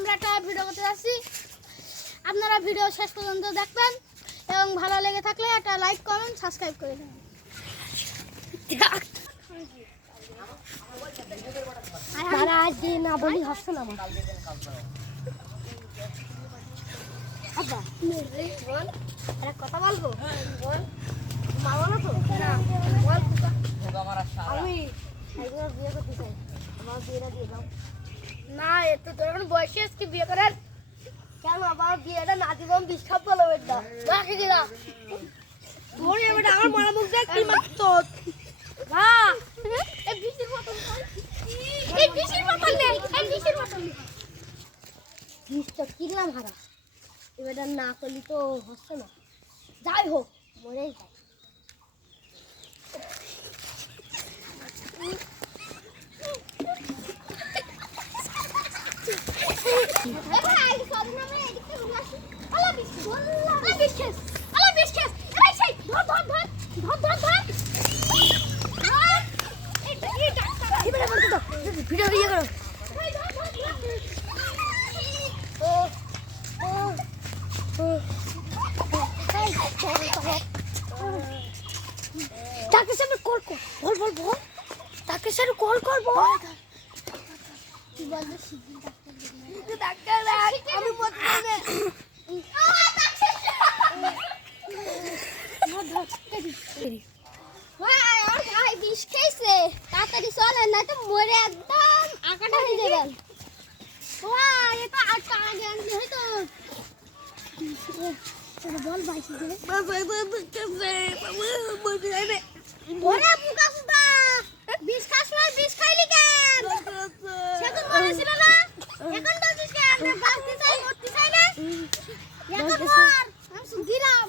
আমরা একটা ভিডিও করতে যাচ্ছি। আপনারা ভিডিও শেষ পর্যন্ত দেখবেন এবং ভালো লেগে থাকলে একটা লাইক কমেন্ট সাবস্ক্রাইব করে দেবেন। আজ দিন না বলি হচ্ছে না আব্বা বল একটা কথা বলবো বল মারো না তো না বল আমি একবার বিয়ে করতে চাই আমার বিয়েটা দিয়ে দাও না এত তোর এখন বয়স কি বিয়ে করার? কেন আবার বিয়েটা না দিব আমি বিষ খাব বলো বেটা রাখি দিলা তোর এবারে আমার মারা মুখ দেখ কি মারতো না এই বিশের বোতল এই বিশের বোতল নেই এই বিশের বোতল নেই বিষ তো কিনলাম হারা এবারে না করলি তো হচ্ছে না যাই হোক মরেই যায় ভাই সব নামে এদিকে উলাসি আলা বিশেষ আলা বিশেষ আলা বিশেষ এই সেই ধর ধর ধর ধর ধর ধর এই ডাক্তার এবারে বলতো তো ভিডিও ইয়ে করো এই ধর ধর ও ও ও তাকে সামনে কল কর বল বল বল তাকে সামনে কল কর বল কি বলবো শিগগির ডাক্তার আমি বলতে হবে ভাই বিষ খেয়েছে তাড়াতাড়ি চলে না তো মরে একদম আকাটা হয়ে যাবেন এটা আর টাকা দেন হয়তো বল ভাই ওরে বুকা সুদা বিষ খাস না বিষ খাইলি কেন সেদিন বলেছিল না এখন বলছিস কেন বাঁচতে চাই মরতে চাই না এখন মর আমি শুনছিলাম